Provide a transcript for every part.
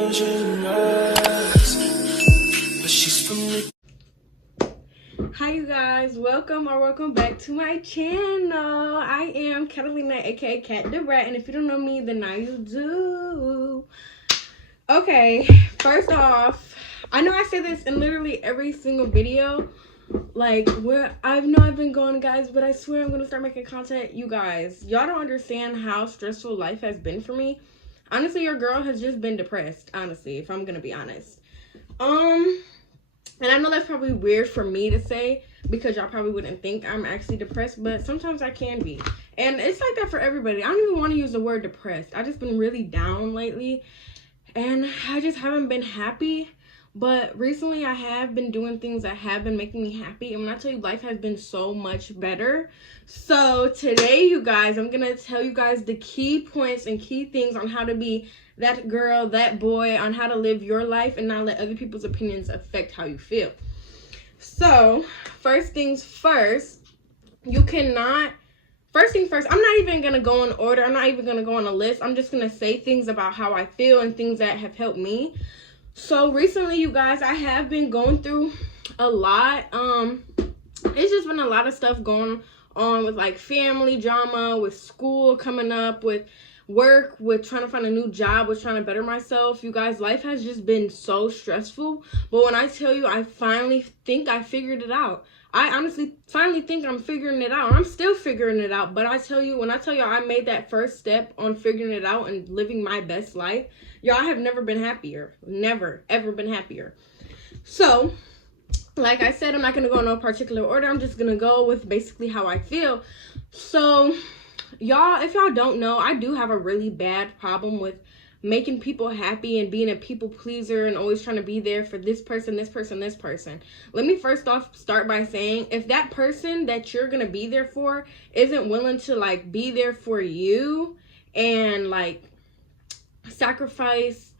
Hi you guys, welcome back to my channel. I am Catalina, aka Cat the Rat, and if you don't know me, then now you do. Okay, first off, I know I say this in literally every single video, like where I've been going, guys, but I swear I'm gonna start making content. You guys, y'all don't understand how stressful life has been for me. Honestly, your girl has just been depressed, honestly, if I'm gonna be honest. And I know that's probably weird for me to say because y'all probably wouldn't think I'm actually depressed, but sometimes I can be. And it's like that for everybody. I don't even want to use the word depressed. I've just been really down lately and I just haven't been happy. But recently I have been doing things that have been making me happy. And when I tell you, life has been so much better. So today, you guys, I'm going to tell you guys the key points and key things on how to be that girl, that boy, on how to live your life and not let other people's opinions affect how you feel. So, first things first, I'm not even going to go in order. I'm not even going to go on a list. I'm just going to say things about how I feel and things that have helped me. So, recently, you guys, I have been going through a lot. It's just been a lot of stuff going on with, like, family drama, with school coming up, with work, with trying to find a new job, with trying to better myself. You guys, life has just been so stressful. But when I tell you, I finally think I figured it out. I honestly finally think I'm figuring it out. I'm still figuring it out. But when I tell you I made that first step on figuring it out and living my best life, y'all, I have never been happier. Never, ever been happier. So, like I said, I'm not going to go in no particular order. I'm just going to go with basically how I feel. So, y'all, if y'all don't know, I do have a really bad problem with making people happy and being a people pleaser and always trying to be there for this person. Let me first off start by saying, if that person that you're going to be there for isn't willing to, like, be there for you and, like, sacrifice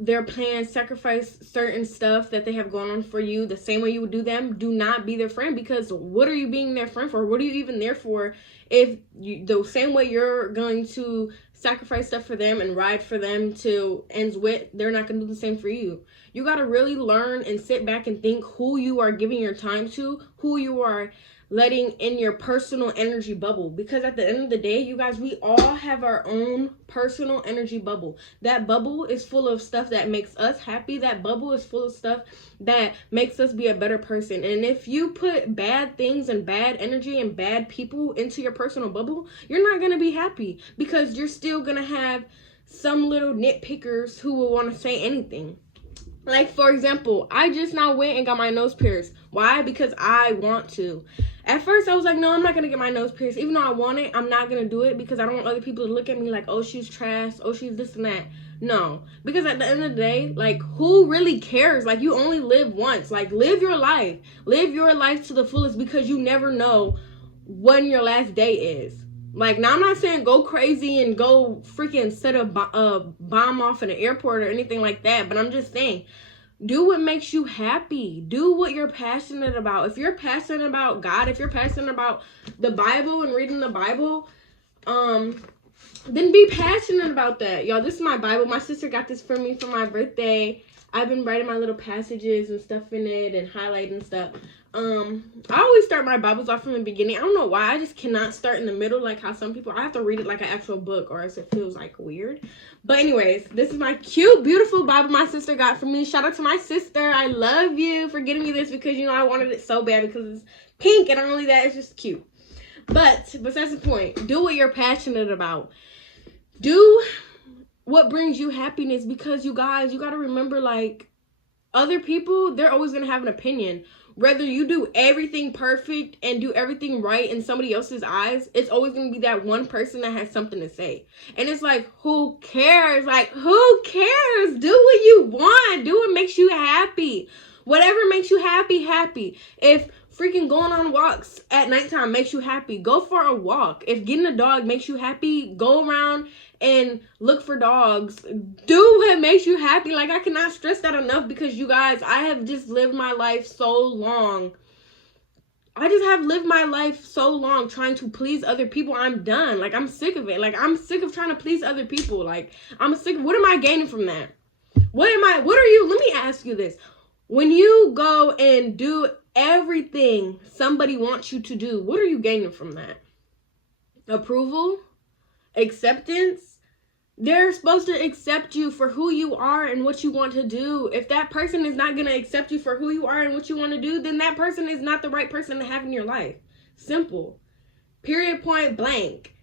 their plans, sacrifice certain stuff that they have going on for you the same way you would do them, do not be their friend. Because what are you being their friend for? What are you even there for if the same way you're going to sacrifice stuff for them and ride for them to ends with, they're not going to do the same for you. You got to really learn and sit back and think who you are giving your time to, who you are letting in your personal energy bubble. Because at the end of the day, you guys, we all have our own personal energy bubble. That bubble is full of stuff that makes us happy. That bubble is full of stuff that makes us be a better person. And if you put bad things and bad energy and bad people into your personal bubble, you're not going to be happy, because you're still going to have some little nitpickers who will want to say anything. Like, for example, I just now went and got my nose pierced. Why? Because I want to. At first, I was like, no, I'm not going to get my nose pierced. Even though I want it, I'm not going to do it because I don't want other people to look at me like, oh, she's trash. Oh, she's this and that. No. Because at the end of the day, like, who really cares? Like, you only live once. Like, live your life. Live your life to the fullest, because you never know when your last day is. Like, now I'm not saying go crazy and go freaking set a bomb off in an airport or anything like that. But I'm just saying, do what makes you happy. Do what you're passionate about. If you're passionate about God, if you're passionate about the Bible and reading the Bible, then be passionate about that. Y'all, this is my Bible. My sister got this for me for my birthday. I've been writing my little passages and stuff in it and highlighting stuff. I always start my Bibles off from the beginning. I don't know why. I just cannot start in the middle like how some people, I have to read it like an actual book or else it feels like weird. But anyways, this is my cute, beautiful Bible my sister got for me. Shout out to my sister. I love you for getting me this, because, you know, I wanted it so bad because it's pink, and not only that, it's just cute. But besides the point, do what you're passionate about. Do what brings you happiness, because, you guys, you got to remember, like, other people, they're always going to have an opinion. Whether you do everything perfect and do everything right in somebody else's eyes, it's always going to be that one person that has something to say. And it's like, who cares? Like, who cares? Do what you want. Do what makes you happy. Whatever makes you happy, happy. If freaking going on walks at nighttime makes you happy, go for a walk. If getting a dog makes you happy, go around and look for dogs. Do what makes you happy. Like, I cannot stress that enough, because, you guys, I have just lived my life so long. I just have lived my life so long trying to please other people. I'm done. Like, I'm sick of it. Like, I'm sick of trying to please other people. Like, I'm sick. What am I gaining from that? What are you, let me ask you this. When you go and do everything somebody wants you to do, what are you gaining from that? Approval? Acceptance? They're supposed to accept you for who you are and what you want to do. If that person is not going to accept you for who you are and what you want to do, then that person is not the right person to have in your life. Simple. Period, point blank.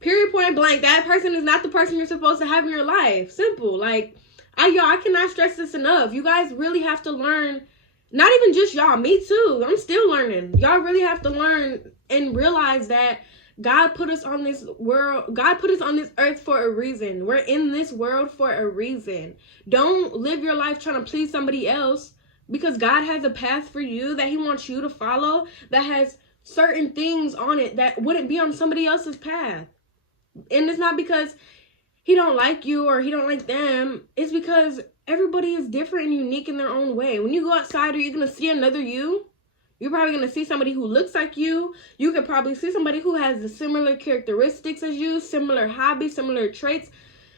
Period, point blank. That person is not the person you're supposed to have in your life. Simple. Like, I cannot stress this enough. You guys really have to learn. Not even just y'all, me too. I'm still learning. Y'all really have to learn and realize that God put us on this world. God put us on this earth for a reason. We're in this world for a reason. Don't live your life trying to please somebody else, because God has a path for you that he wants you to follow that has certain things on it that wouldn't be on somebody else's path. And it's not because he don't like you or he don't like them. It's because everybody is different and unique in their own way. When you go outside, are you going to see another you? You're probably going to see somebody who looks like you. You could probably see somebody who has the similar characteristics as you, similar hobbies, similar traits,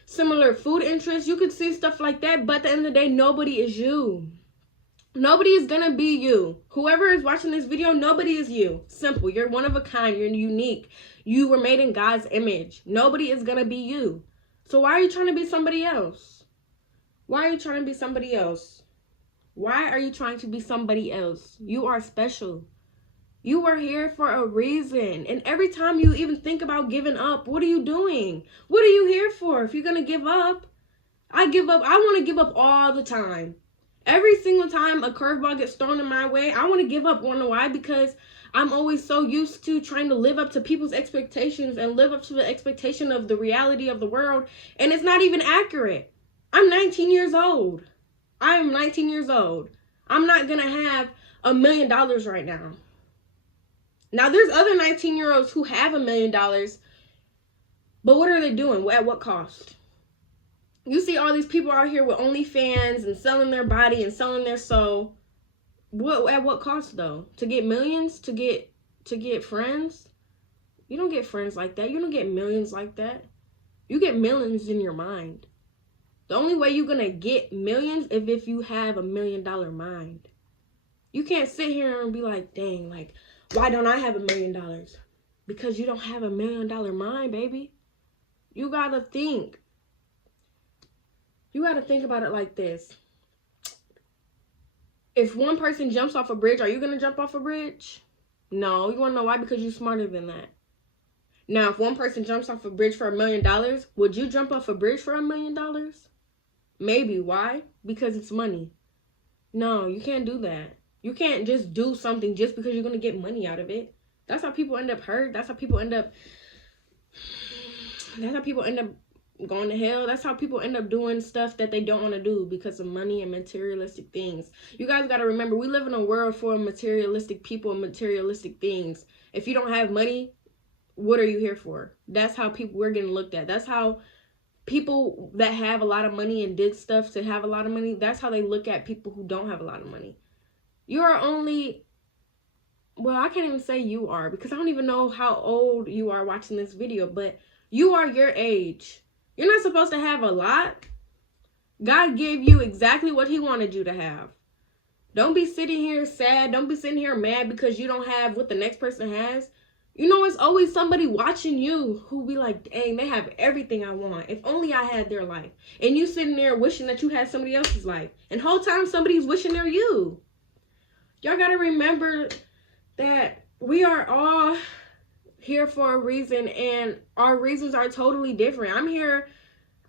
similar food interests. You could see stuff like that, but at the end of the day, nobody is you. Nobody is going to be you. Whoever is watching this video, nobody is you. Simple. You're one of a kind. You're unique. You were made in God's image. Nobody is going to be you. So why are you trying to be somebody else? Why are you trying to be somebody else? Why are you trying to be somebody else? You are special. You were here for a reason. And every time you even think about giving up, what are you doing? What are you here for? If you're going to give up, I give up. I want to give up all the time. Every single time a curveball gets thrown in my way, I want to give up. Wanna know why? Because I'm always so used to trying to live up to people's expectations and live up to the expectation of the reality of the world. And it's not even accurate. I'm 19 years old. I'm 19 years old. I'm not going to have $1 million right now. Now, there's other 19-year-olds who have $1 million. But what are they doing? At what cost? You see all these people out here with OnlyFans and selling their body and selling their soul. At what cost though? To get millions? To get friends? You don't get friends like that. You don't get millions like that. You get millions in your mind. The only way you're gonna get millions is if you have $1 million mind. You can't sit here and be like, dang, like, why don't I have $1 million? Because you don't have $1 million mind, baby. You gotta think. You gotta think about it like this. If one person jumps off a bridge, are you going to jump off a bridge? No. You want to know why? Because you're smarter than that. Now, if one person jumps off a bridge for $1 million, would you jump off a bridge for $1 million? Maybe. Why? Because it's money. No, you can't do that. You can't just do something just because you're going to get money out of it. That's how people end up hurt. That's how people end up going to hell. That's how people end up doing stuff that they don't want to do because of money and materialistic things. You guys got to remember, we live in a world full of materialistic people and materialistic things. If you don't have money, what are you here for? That's how we're getting looked at. That's how people that have a lot of money and did stuff to have a lot of money, that's how they look at people who don't have a lot of money. You are only, well, I can't even say you are, because I don't even know how old you are watching this video, but you are your age. You're not supposed to have a lot. God gave you exactly what he wanted you to have. Don't be sitting here sad. Don't be sitting here mad because you don't have what the next person has. You know, it's always somebody watching you who be like, dang, they have everything I want. If only I had their life. And you sitting there wishing that you had somebody else's life. And the whole time somebody's wishing they're you. Y'all got to remember that we are all here for a reason, and our reasons are totally different. I'm here,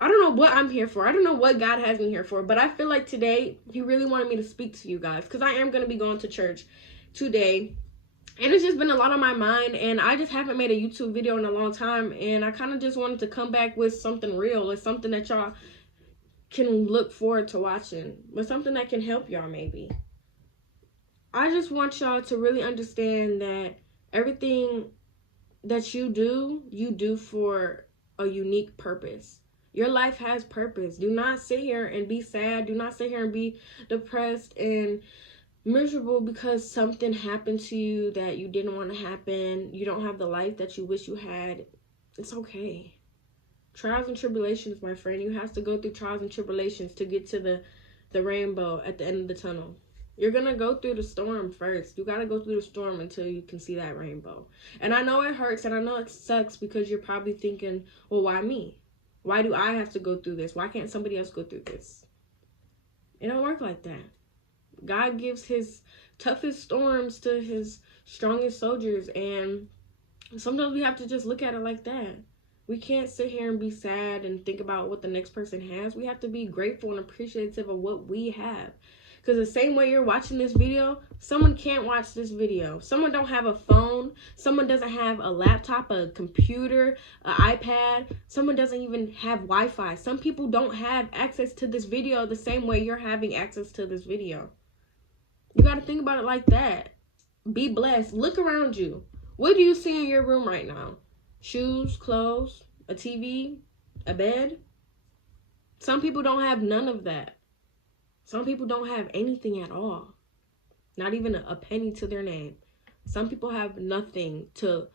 I don't know what I'm here for. I don't know what God has me here for, but I feel like today he really wanted me to speak to you guys, because I am going to be going to church today, and it's just been a lot on my mind, and I just haven't made a YouTube video in a long time, and I kind of just wanted to come back with something real, or something that y'all can look forward to watching, but something that can help y'all maybe. I just want y'all to really understand that everything that you do for a unique purpose. Your life has purpose. Do not sit here and be sad. Do not sit here and be depressed and miserable because something happened to you that you didn't want to happen. You don't have the life that you wish you had. It's okay. Trials and tribulations, my friend. You have to go through trials and tribulations to get to the the rainbow at the end of the tunnel. You're going to go through the storm first. You got to go through the storm until you can see that rainbow. And I know it hurts and I know it sucks because you're probably thinking, well, why me? Why do I have to go through this? Why can't somebody else go through this? It don't work like that. God gives his toughest storms to his strongest soldiers, and sometimes we have to just look at it like that. We can't sit here and be sad and think about what the next person has. We have to be grateful and appreciative of what we have. Because the same way you're watching this video, someone can't watch this video. Someone don't have a phone. Someone doesn't have a laptop, a computer, an iPad. Someone doesn't even have Wi-Fi. Some people don't have access to this video the same way you're having access to this video. You got to think about it like that. Be blessed. Look around you. What do you see in your room right now? Shoes, clothes, a TV, a bed? Some people don't have none of that. Some people don't have anything at all. Not even a penny to their name. Some people have nothing to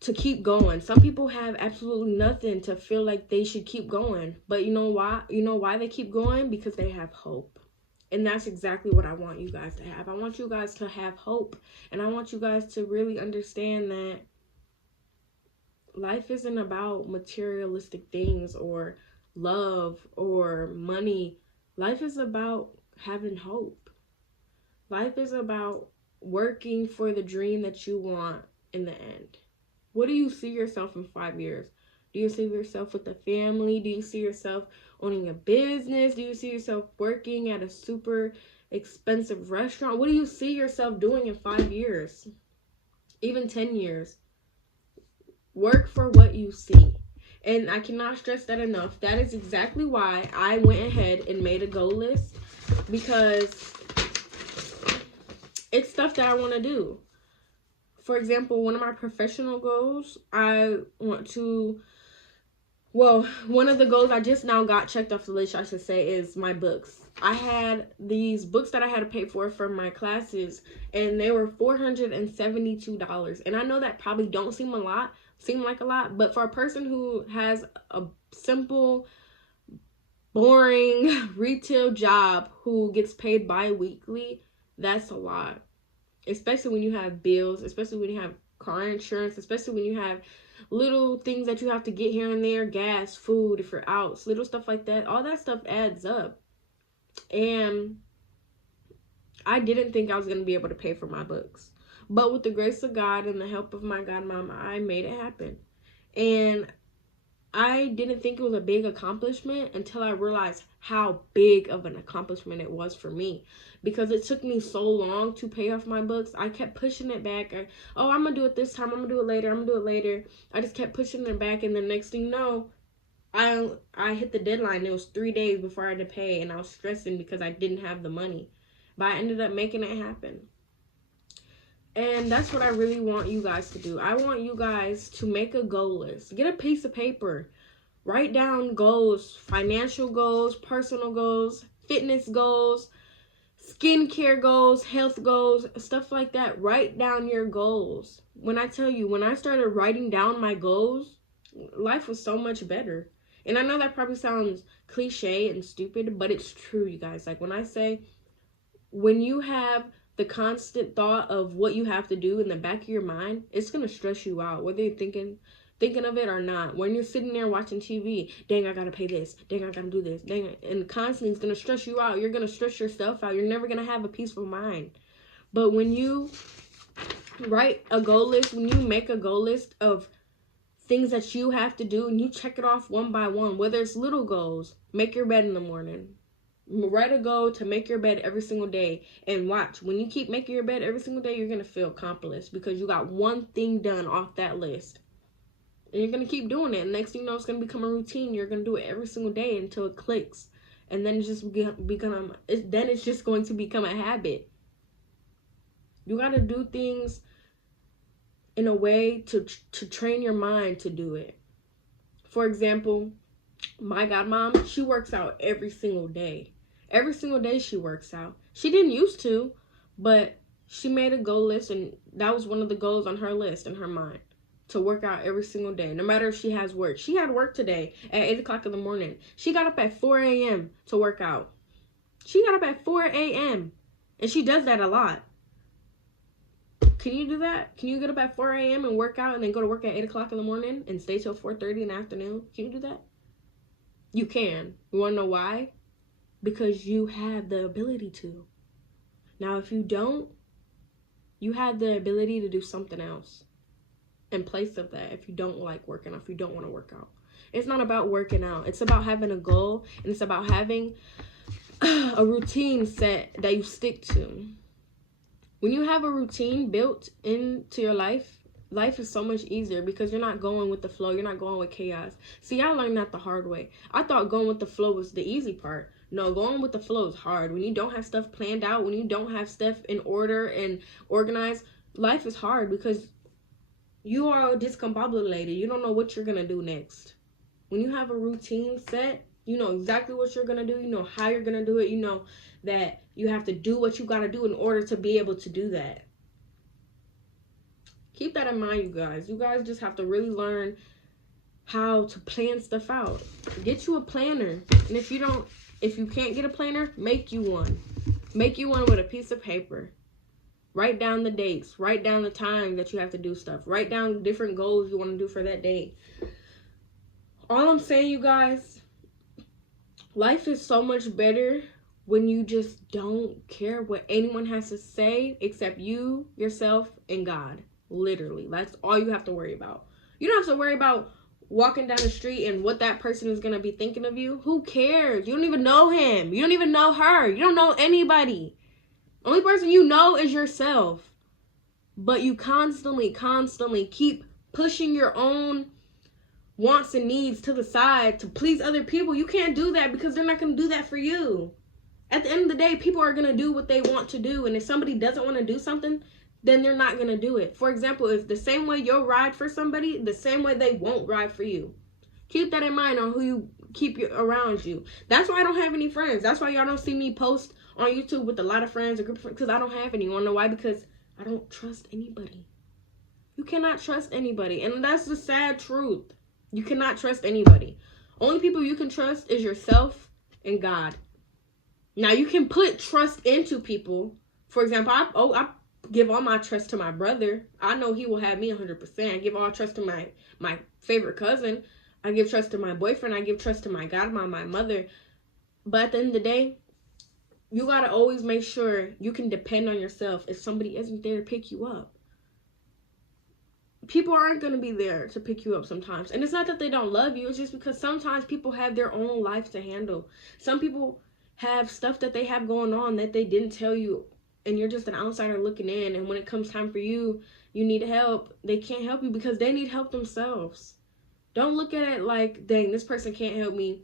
keep going. Some people have absolutely nothing to feel like they should keep going. But you know why? You know why they keep going? Because they have hope. And that's exactly what I want you guys to have. I want you guys to have hope. And I want you guys to really understand that life isn't about materialistic things or love or money. Life is about having hope. Life is about working for the dream that you want in the end. What do you see yourself in 5 years? Do you see yourself with a family? Do you see yourself owning a business? Do you see yourself working at a super expensive restaurant? What do you see yourself doing in 5 years? Even 10 years? Work for what you see. And I cannot stress that enough. That is exactly why I went ahead and made a goal list. Because it's stuff that I want to do. For example, one of my professional goals, I want to... Well, one of the goals I just now got checked off the list, I should say, is my books. I had these books that I had to pay for my classes, and they were $472. And I know that probably don't seem like a lot, but for a person who has a simple, boring retail job who gets paid bi-weekly, that's a lot. Especially when you have bills, especially when you have car insurance, especially when you have little things that you have to get here and there, gas, food, if you're out, little stuff like that. All that stuff adds up. And I didn't think I was going to be able to pay for my books. But with the grace of God and the help of my godmama, I made it happen. And I didn't think it was a big accomplishment until I realized how big of an accomplishment it was for me. Because it took me so long to pay off my books. I kept pushing it back. I'm going to do it this time. I'm going to do it later. I'm going to do it later. I just kept pushing it back. And the next thing you know, I hit the deadline. It was 3 days before I had to pay. And I was stressing because I didn't have the money. But I ended up making it happen. And that's what I really want you guys to do. I want you guys to make a goal list. Get a piece of paper. Write down goals, financial goals, personal goals, fitness goals, skincare goals, health goals, stuff like that. Write down your goals. When I tell you, when I started writing down my goals, life was so much better. And I know that probably sounds cliche and stupid, but it's true, you guys. Like when I say, when you have the constant thought of what you have to do in the back of your mind, it's going to stress you out, whether you're thinking of it or not. When you're sitting there watching TV, dang, I got to pay this, dang, I got to do this, dang, and constantly it's going to stress you out. You're going to stress yourself out. You're never going to have a peaceful mind. But when you write a goal list, when you make a goal list of things that you have to do and you check it off one by one, whether it's little goals, make your bed in the morning. Write a goal to make your bed every single day, and watch. When you keep making your bed every single day, you're going to feel accomplished because you got one thing done off that list. And you're going to keep doing it. And next thing you know, it's going to become a routine. You're going to do it every single day until it clicks. And then it's just going to become a habit. You got to do things in a way to train your mind to do it. For example, my godmom, she works out every single day. Every single day she works out. She didn't used to, but she made a goal list, and that was one of the goals on her list in her mind, to work out every single day, no matter if she has work. She had work today at 8 o'clock in the morning. She got up at 4 a.m. to work out. She got up at 4 a.m. and she does that a lot. Can you do that? Can you get up at 4 a.m. and work out and then go to work at 8 o'clock in the morning and stay till 4:30 in the afternoon? Can you do that? You can. You want to know why? Because you have the ability to. Now, if you don't, you have the ability to do something else in place of that if you don't like working out, if you don't want to work out. It's not about working out. It's about having a goal, and it's about having a routine set that you stick to. When you have a routine built into your life is so much easier because you're not going with the flow. You're not going with chaos. See, I learned that the hard way. I thought going with the flow was the easy part. No, going with the flow is hard. When you don't have stuff planned out, when you don't have stuff in order and organized, life is hard because you are discombobulated. You don't know what you're going to do next. When you have a routine set, you know exactly what you're going to do. You know how you're going to do it. You know that you have to do what you got to do in order to be able to do that. Keep that in mind, you guys. You guys just have to really learn how to plan stuff out. Get you a planner. And if you can't get a planner, make you one. Make you one with a piece of paper. Write down the dates. Write down the time that you have to do stuff. Write down different goals you want to do for that day. All I'm saying, you guys, life is so much better when you just don't care what anyone has to say except you, yourself, and God. Literally. That's all you have to worry about. You don't have to worry about walking down the street and what that person is going to be thinking of you. Who cares? You don't even know him. You don't even know her. You don't know anybody. Only person you know is yourself. But you constantly keep pushing your own wants and needs to the side to please other people. You can't do that because they're not going to do that for you. At the end of the day, people are going to do what they want to do. And if somebody doesn't want to do something, then they're not going to do it. For example, if the same way you'll ride for somebody, the same way they won't ride for you. Keep that in mind on who you keep around you. That's why I don't have any friends. That's why y'all don't see me post on YouTube with a lot of friends or group of friends, because I don't have any. You want to know why? Because I don't trust anybody. You cannot trust anybody. And that's the sad truth. You cannot trust anybody. Only people you can trust is yourself and God. Now, you can put trust into people. For example, I give all my trust to my brother. I know he will have me 100%. I give all trust to my favorite cousin. I give trust to my boyfriend. I give trust to my godmom, my mother. But at the end of the day, you got to always make sure you can depend on yourself if somebody isn't there to pick you up. People aren't going to be there to pick you up sometimes. And it's not that they don't love you. It's just because sometimes people have their own life to handle. Some people have stuff that they have going on that they didn't tell you. And you're just an outsider looking in. And when it comes time for you, you need help. They can't help you because they need help themselves. Don't look at it like, dang, this person can't help me.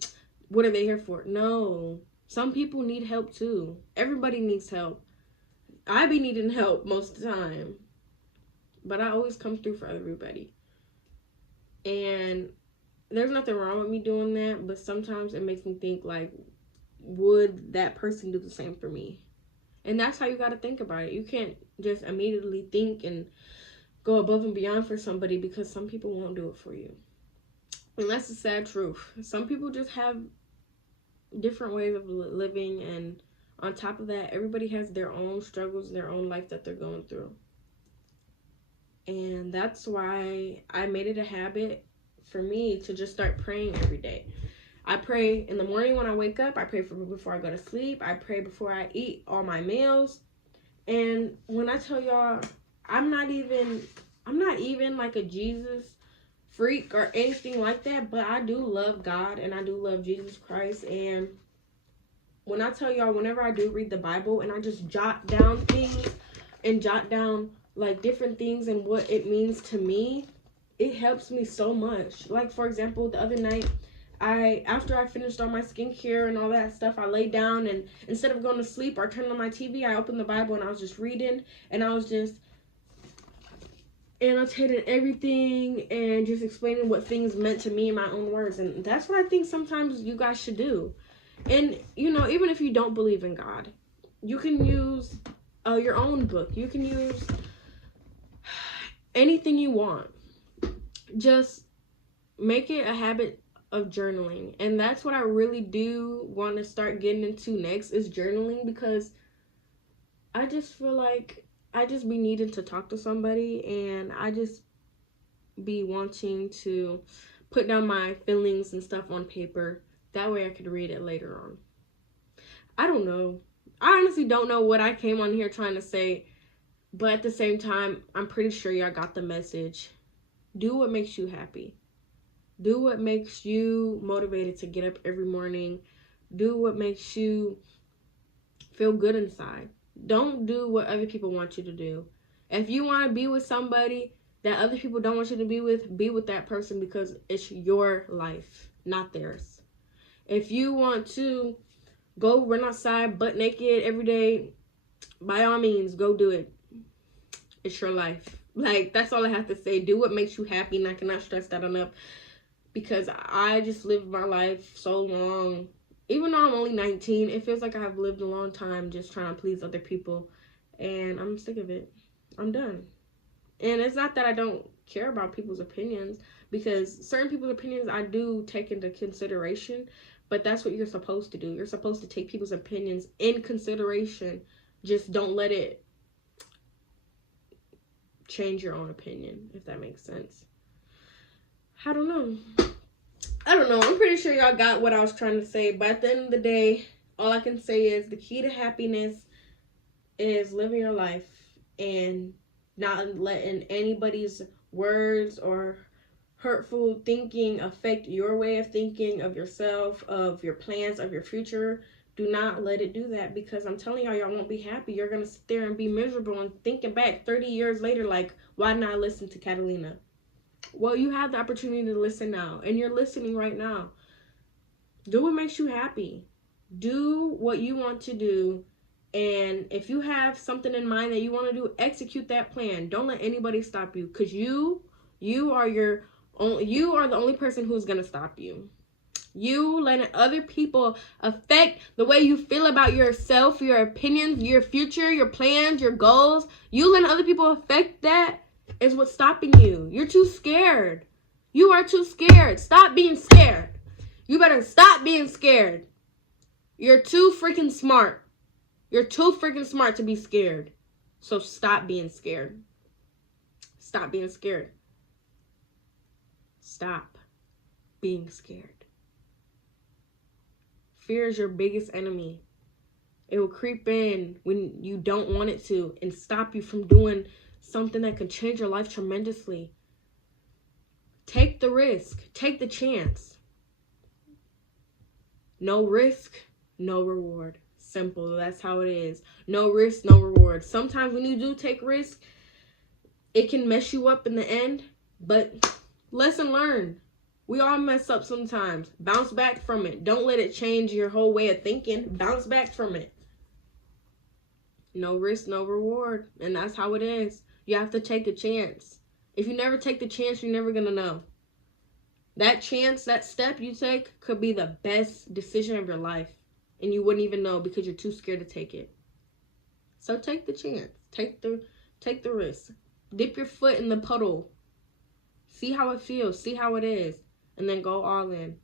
What are they here for? No. Some people need help too. Everybody needs help. I be needing help most of the time. But I always come through for everybody. And there's nothing wrong with me doing that. But sometimes it makes me think like, would that person do the same for me? And that's how you got to think about it. You can't just immediately think and go above and beyond for somebody because some people won't do it for you. And that's the sad truth. Some people just have different ways of living. And on top of that, everybody has their own struggles, their own life that they're going through. And that's why I made it a habit for me to just start praying every day. I pray in the morning when I wake up. I pray before I go to sleep. I pray before I eat all my meals. And when I tell y'all, I'm not even like a Jesus freak or anything like that, but I do love God and I do love Jesus Christ. And when I tell y'all, whenever I do read the Bible and I just jot down things and jot down like different things and what it means to me, it helps me so much. Like, for example, the other night, after I finished all my skincare and all that stuff, I laid down and instead of going to sleep or turning on my TV, I opened the Bible and I was just reading and I was just annotating everything and just explaining what things meant to me in my own words. And that's what I think sometimes you guys should do. And, you know, even if you don't believe in God, you can use your own book. You can use anything you want. Just make it a habit of journaling. And that's what I really do want to start getting into next, is journaling, because I just feel like I just be needing to talk to somebody, and I just be wanting to put down my feelings and stuff on paper. That way I could read it later on. I don't know. I honestly don't know what I came on here trying to say, but at the same time, I'm pretty sure y'all got the message. Do what makes you happy. Do what makes you motivated to get up every morning. Do what makes you feel good inside. Don't do what other people want you to do. If you want to be with somebody that other people don't want you to be with that person, because it's your life, not theirs. If you want to go run outside butt naked every day, by all means, go do it. It's your life. Like, that's all I have to say. Do what makes you happy, and I cannot stress that enough, because I just lived my life so long. Even though I'm only 19, it feels like I have lived a long time just trying to please other people, and I'm sick of it. I'm done. And it's not that I don't care about people's opinions, because certain people's opinions I do take into consideration, but that's what you're supposed to do. You're supposed to take people's opinions in consideration. Just don't let it change your own opinion, if that makes sense. I don't know. I'm pretty sure y'all got what I was trying to say, but at the end of the day, all I can say is the key to happiness is living your life and not letting anybody's words or hurtful thinking affect your way of thinking of yourself, of your plans, of your future. Do not let it do that, because I'm telling y'all won't be happy. You're going to sit there and be miserable and thinking back 30 years later like, why didn't I listen to Catalina? Well, you have the opportunity to listen now, and you're listening right now. Do what makes you happy. Do what you want to do, and if you have something in mind that you want to do, execute that plan. Don't let anybody stop you, because you are the only person who's going to stop you. You letting other people affect the way you feel about yourself, your opinions, your future, your plans, your goals. You letting other people affect that is what's stopping you. You're too scared. You are too scared. Stop being scared. You better stop being scared. You're too freaking smart. You're too freaking smart to be scared. So stop being scared. Stop being scared. Stop being scared. Fear is your biggest enemy. It will creep in when you don't want it to and stop you from doing something that could change your life tremendously. Take the risk. Take the chance. No risk, no reward. Simple. That's how it is. No risk, no reward. Sometimes when you do take risk, it can mess you up in the end, but lesson learned. We all mess up sometimes. Bounce back from it. Don't let it change your whole way of thinking. Bounce back from it. No risk, no reward. And that's how it is. You have to take a chance. If you never take the chance, you're never going to know. That chance, that step you take could be the best decision of your life. And you wouldn't even know because you're too scared to take it. So take the chance. Take the risk. Dip your foot in the puddle. See how it feels. See how it is. And then go all in,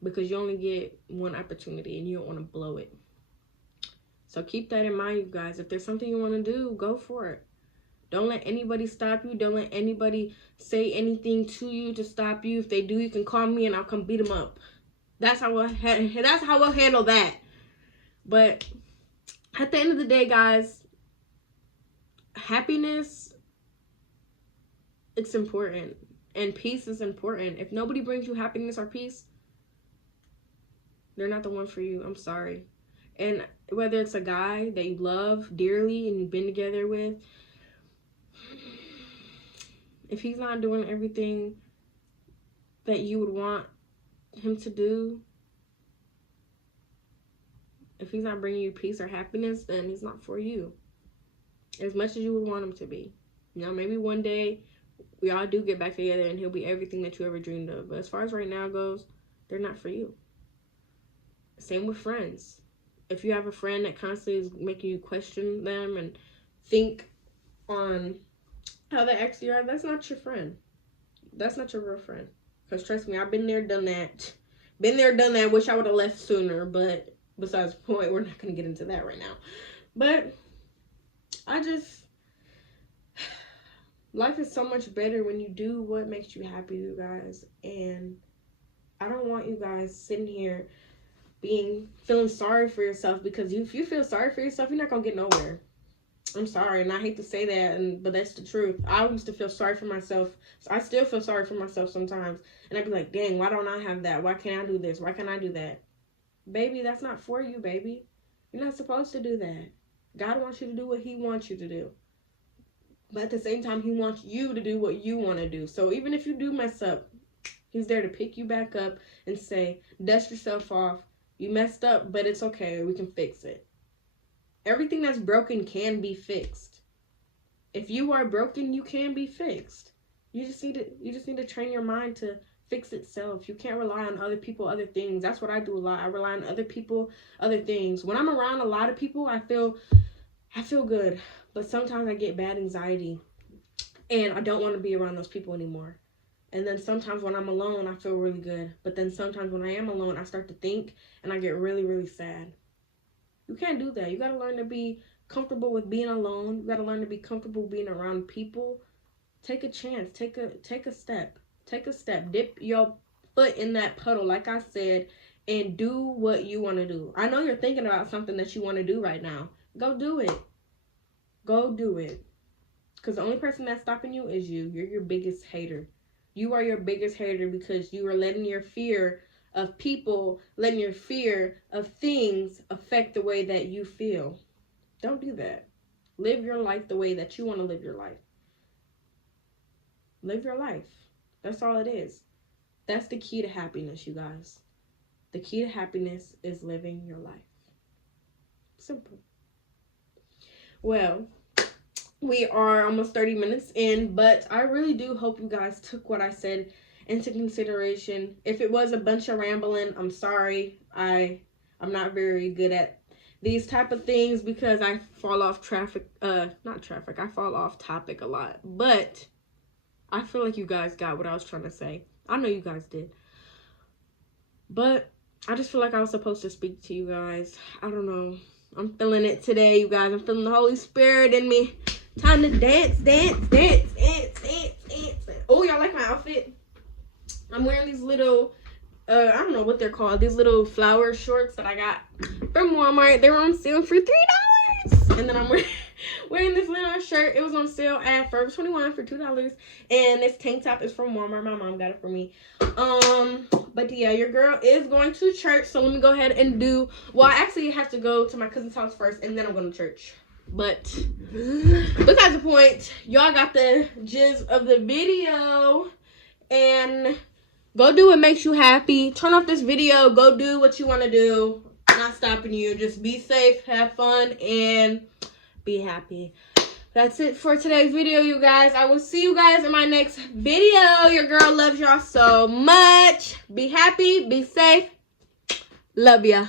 because you only get one opportunity and you don't want to blow it. So keep that in mind, you guys. If there's something you want to do, go for it. Don't let anybody stop you. Don't let anybody say anything to you to stop you. If they do, you can call me and I'll come beat them up. That's how we'll handle that. But at the end of the day, guys, happiness, it's important. And peace is important. If nobody brings you happiness or peace, they're not the one for you. I'm sorry. And whether it's a guy that you love dearly and you've been together with, if he's not doing everything that you would want him to do, if he's not bringing you peace or happiness, then he's not for you. As much as you would want him to be. You know, maybe one day we all do get back together and he'll be everything that you ever dreamed of. But as far as right now goes, they're not for you. Same with friends. If you have a friend that constantly is making you question them and think on how they actually are, that's not your friend. That's not your real friend. Because trust me, I've been there, done that. Been there, done that. Wish I would have left sooner. But besides the point, we're not going to get into that right now. But life is so much better when you do what makes you happy, you guys. And I don't want you guys sitting here feeling sorry for yourself, because if you feel sorry for yourself, you're not going to get nowhere. I'm sorry, and I hate to say that, but that's the truth. I used to feel sorry for myself. I still feel sorry for myself sometimes. And I'd be like, dang, why don't I have that? Why can't I do this? Why can't I do that? Baby, that's not for you, baby. You're not supposed to do that. God wants you to do what he wants you to do. But at the same time, he wants you to do what you want to do. So even if you do mess up, he's there to pick you back up and say, dust yourself off. You messed up, but it's okay. We can fix it. Everything that's broken can be fixed. If you are broken, you can be fixed. You just need to train your mind to fix itself. You can't rely on other people, other things. That's what I do a lot. I rely on other people, other things. When I'm around a lot of people, I feel good. But sometimes I get bad anxiety and I don't want to be around those people anymore. And then sometimes when I'm alone, I feel really good. But then sometimes when I am alone, I start to think and I get really, really sad. You can't do that. You got to learn to be comfortable with being alone. You got to learn to be comfortable being around people. Take a chance. Take a step. Take a step. Dip your foot in that puddle, like I said, and do what you want to do. I know you're thinking about something that you want to do right now. Go do it. Go do it. Because the only person that's stopping you is you. You're your biggest hater. You are your biggest hater because you are letting your fear of people, letting your fear of things affect the way that you feel. Don't do that. Live your life the way that you want to live your life. Live your life. That's all it is. That's the key to happiness, you guys. The key to happiness is living your life. Simple. Well, we are almost 30 minutes in, but I really do hope you guys took what I said into consideration. If it was a bunch of rambling, I'm sorry. I'm not very good at these type of things because I fall off I fall off topic a lot. But I feel like you guys got what I was trying to say. I know you guys did. But I just feel like I was supposed to speak to you guys. I don't know. I'm feeling it today, you guys. I'm feeling the Holy Spirit in me. Time to dance. Oh, y'all like my outfit? I'm wearing these little, I don't know what they're called. These little flower shorts that I got from Walmart. They were on sale for $3. And then I'm wearing this little shirt. It was on sale at Forever 21 for $2. And this tank top is from Walmart. My mom got it for me. But yeah, your girl is going to church. So let me go ahead and I actually have to go to my cousin's house first. And then I'm going to church. But besides the point, y'all got the gist of the video. And go do what makes you happy. Turn off this video. Go do what you want to do. Not stopping you. Just be safe, have fun, and be happy. That's it for today's video, you guys. I will see you guys in my next video. Your girl loves y'all so much. Be happy. Be safe. Love ya.